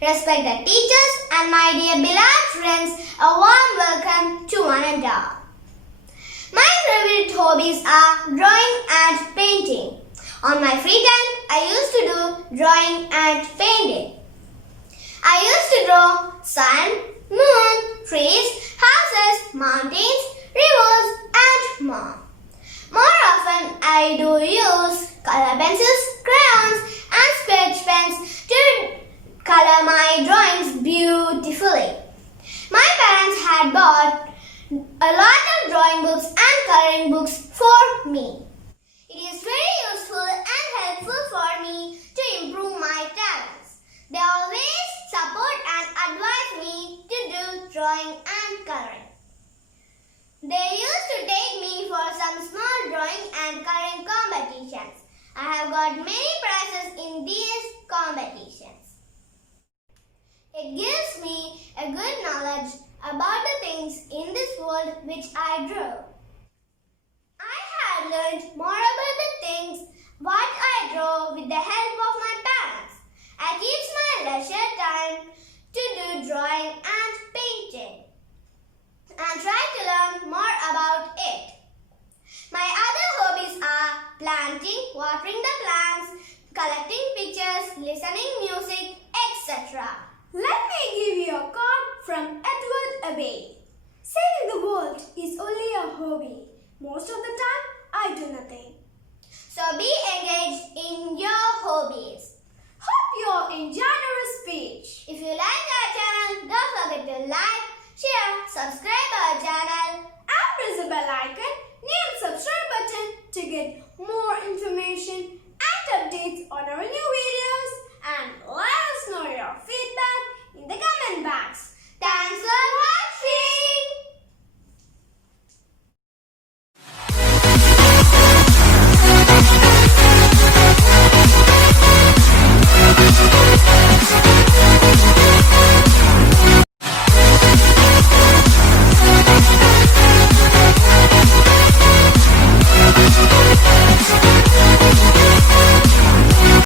Respect the teachers and my dear beloved friends, a warm welcome to one and all. My favorite hobbies are drawing and painting. On my free time, I used to do drawing and painting. I used to draw sun, moon, trees, houses, mountains, rivers and more. More often, I do use color pencils, crayons and sketch pens to color my drawings beautifully. My parents had bought a lot of drawing books and coloring books for me. It is very useful and helpful for me to improve my talents. They always support and advise me to do drawing and coloring. They used to take me for some small drawing and coloring competitions. I have got many prizes in these competitions. It gives me a good knowledge about the things in this world which I drew. I have learned more about the things what I draw with the help of my parents. I keep my leisure time to do drawing and painting and try to learn more about it. My other hobbies are planting, watering the plants, collecting pictures, listening music, etc. Let me give you a quote from Edward Abbey. Saving the world is only a hobby. Most of the time, I do nothing. So be engaged in your hobbies.